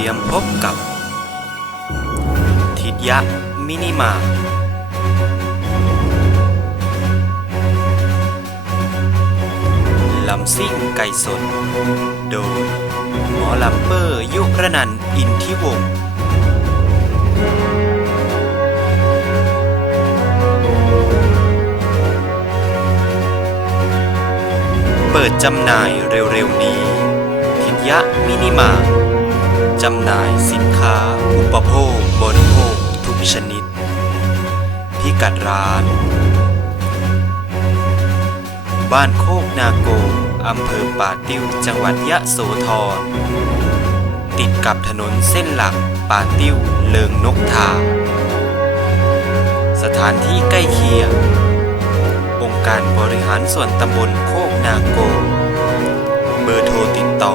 รียมพบกับ ทิดยะมินิมาลำซิ่งไก่สด โดย หมอลำเปอร์ยุรนันอินทิวงศ์เปิดจำหน่ายเร็วๆนี้ ทิยะมินิมาร์ จำหน่ายสินค้า อุปโภค บริโภค ทุกชนิด พิกัดร้าน บ้านโคกนาโกอำเภอป่าติ้ว จังหวัดยะโสธร ติดกับถนนเส้นหลักป่าติ้ว เลิงนกทา สถานที่ใกล้เคียง องค์การบริหารส่วนตำบลโคกนาโก เบอร์โทรติดต่อ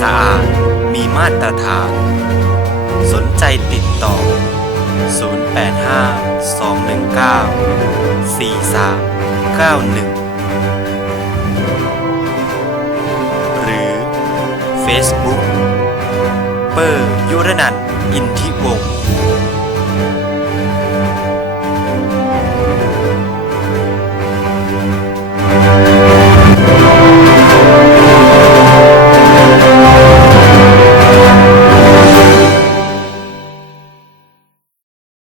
สะอาด มีมาตรฐาน สนใจติดต่อ 085-219-4391 หรือ Facebook เปอร์ยุรนันอินทิวง